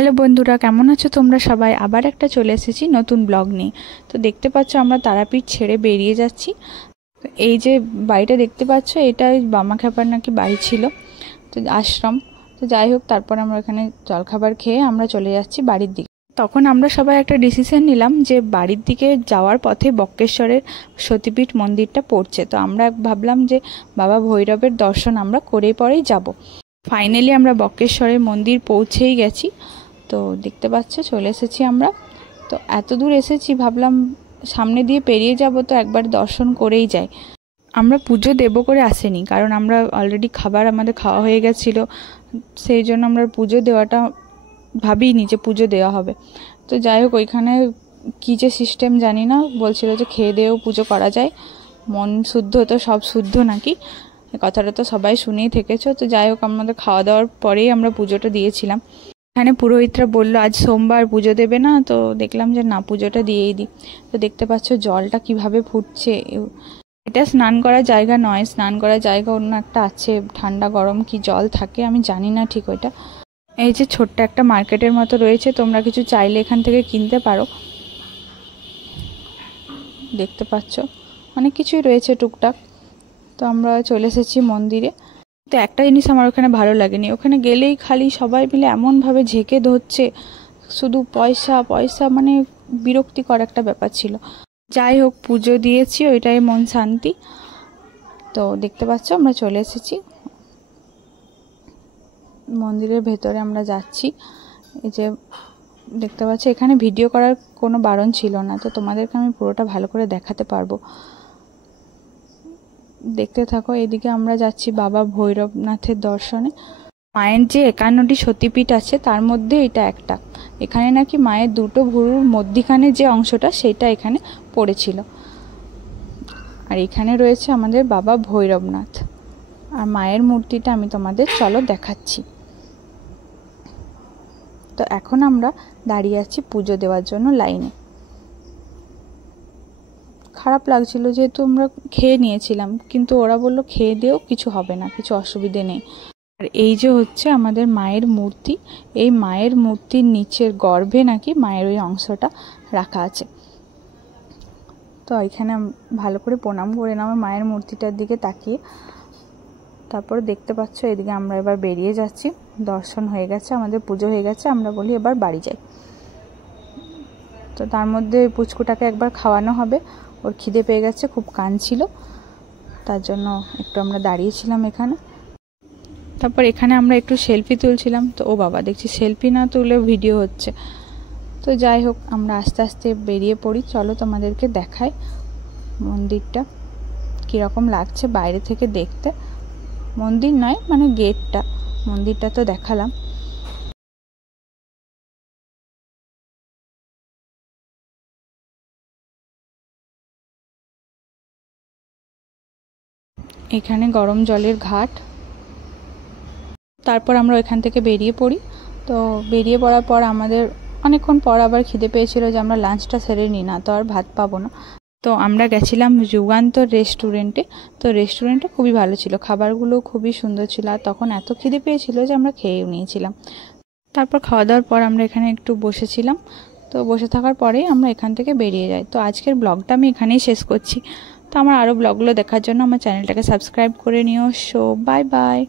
Hello বন্ধুরা, কেমন আছো তোমরা সবাই? আবার একটা চলে এসেছি নতুন ব্লগ নিয়ে। তো দেখতে পাচ্ছ আমরা তারাপীঠ ছেড়ে বেরিয়ে যাচ্ছি। এই যে বাড়িটা দেখতে পাচ্ছ, এটা বামাখ্যাপার নাকি বাড়ি ছিল, তো আশ্রম। তো যাই হোক, তারপর আমরা এখানে জলখাবার খেয়ে আমরা চলে যাচ্ছি বাড়ির দিকে। তখন আমরা সবাই একটা ডিসিশন নিলাম যে বাড়ির দিকে যাওয়ার পথে বক্রেশ্বরের সতীপীঠ মন্দিরটা পড়ছে, তো আমরা ভাবলাম যে বাবা ভৈরবের দর্শন আমরা করেই পরেই যাব। ফাইনালি আমরা বক্রেশ্বরের মন্দির পৌঁছেই গেছি। তো দেখতে পাচ্ছ চলে এসেছি আমরা। তো এত দূর এসেছি, ভাবলাম সামনে দিয়ে পেরিয়ে যাব, তো একবার দর্শন করেই যাই। আমরা পুজো দেব করে আসেনি, কারণ আমরা অলরেডি খাবার আমাদের খাওয়া হয়ে গেছিলো, সেই জন্য আমরা পুজো দেওয়াটা ভাবিনি যে পুজো দেওয়া হবে। তো যাই হোক, ওইখানে কী যে সিস্টেম জানি না, বলছিল যে খেয়ে দিয়েও পুজো করা যায়, মন শুদ্ধ তো সব শুদ্ধ নাকি, কথাটা তো সবাই শুনেই থেকেছো। তো যাই হোক, আমাদের খাওয়া দাওয়ার পরেই আমরা পুজোটা দিয়েছিলাম। এখানে পুরোহিতরা বললো আজ সোমবার পুজো দেবে না, তো দেখলাম যে না, পুজোটা দিয়েই দিই। তো দেখতে পাচ্ছ জলটা কিভাবে ফুটছে। এটা স্নান করার জায়গা নয়, স্নান করার জায়গা অন্য একটা আছে, ঠান্ডা গরম কি জল থাকে আমি জানি না ঠিক ওইটা। এই যে ছোট্ট একটা মার্কেটের মতো রয়েছে, তোমরা কিছু চাইলে এখান থেকে কিনতে পারো। দেখতে পাচ্ছ অনেক কিছুই রয়েছে টুকটাক। তো আমরা চলে এসেছি মন্দিরে। তো একটা জিনিস আমার ওখানে ভালো লাগেনি, ওখানে গেলেই খালি সবাই মিলে এমনভাবে ঝেঁকে ধরছে, শুধু পয়সা পয়সা, মানে বিরক্তিকর একটা ব্যাপার ছিল। যাই হোক, পুজো দিয়েছি, ওইটাই মন শান্তি। তো দেখতে পাচ্ছ আমরা চলে এসেছি মন্দিরের ভেতরে, আমরা যাচ্ছি। এই যে দেখতে পাচ্ছ, এখানে ভিডিও করার কোনো বারণ ছিল না, তো তোমাদেরকে আমি পুরোটা ভালো করে দেখাতে পারবো। দেখতে থাকো। এদিকে আমরা যাচ্ছি বাবা ভৈরবনাথের দর্শনে। মায়ের যে 51টি সতীপীঠ আছে তার মধ্যে এটা একটা। এখানে নাকি মায়ের দুটো ভুরুর মধ্যিখানে যে অংশটা, সেটা এখানে পড়েছিল। আর এখানে রয়েছে আমাদের বাবা ভৈরবনাথ, আর মায়ের মূর্তিটা আমি তোমাদের চলো দেখাচ্ছি। তো এখন আমরা দাঁড়িয়ে আছি পুজো দেওয়ার জন্য লাইনে। খারাপ লাগছিল যেহেতু আমরা খেয়ে নিয়েছিলাম, কিন্তু ওরা বললো খেয়ে দিয়েও কিছু হবে না, কিছু অসুবিধে নেই। আর এই যে হচ্ছে আমাদের মায়ের মূর্তি, এই মায়ের মূর্তির নিচের গর্ভে নাকি মায়ের ওই অংশটা রাখা আছে। তো এখানে ভালো করে প্রণাম করে নাও মায়ের মূর্তিটার দিকে তাকিয়ে। তারপরে দেখতে পাচ্ছ এদিকে আমরা এবার বেরিয়ে যাচ্ছি। দর্শন হয়ে গেছে, আমাদের পুজো হয়ে গেছে, আমরা বলি এবার বাড়ি যাই। তো তার মধ্যে পুচকুটাকে একবার খাওয়ানো হবে, ওর খিদে পেয়ে গেছে, খুব কাঁদছিল, তার জন্য একটু আমরা দাঁড়িয়েছিলাম এখানে। তারপর এখানে আমরা একটু সেলফি তুলছিলাম, তো ও বাবা, দেখছি সেলফি না তুলে ভিডিও হচ্ছে। তো যাই হোক, আমরা আস্তে আস্তে বেরিয়ে পড়ি। চলো তোমাদেরকে দেখাই মন্দিরটা কীরকম লাগছে বাইরে থেকে দেখতে। মন্দির নয়, মানে গেটটা, মন্দিরটা তো দেখালাম। এখানে গরম জলের ঘাট। তারপর আমরা ওইখান থেকে বেরিয়ে পড়ি। তো বেরিয়ে পড়ার পর আমাদের অনেকক্ষণ পর আবার খিদে পেয়েছিল, যে আমরা লাঞ্চটা সেরে নিই, না তো আর ভাত পাবো না। তো আমরা গেছিলাম যুগান্তর রেস্টুরেন্টে। তো রেস্টুরেন্টটা খুবই ভালো ছিল, খাবারগুলো খুবই সুন্দর ছিল, আর তখন এত খিদে পেয়েছিল যে আমরা খেয়েও নিয়েছিলাম। তারপর খাওয়া দাওয়ার পর আমরা এখানে একটু বসেছিলাম। তো বসে থাকার পরেই আমরা এখান থেকে বেরিয়ে যাই। তো আজকের ব্লগটা আমি এখানেই শেষ করছি। তো আমার আরও ব্লগগুলো দেখার জন্য আমার চ্যানেলটাকে সাবস্ক্রাইব করে নিও। So bye bye.